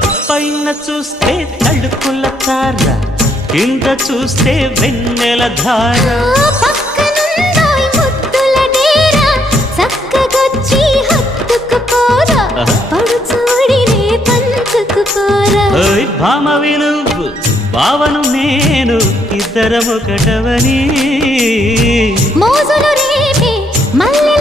పైన చూస్తే తడుకుల తార, కింద చూస్తే వెన్నెల ధార. పక్కనుందోయ్ ముద్దుల డేరా, చక్కగొచ్చి హత్తుకుపోరా, పడు చూడినే పంచుకుపోరా. భామ విలువు భావను నేను, ఇద్దరమొకటవని మోజులు రేపే మల్లె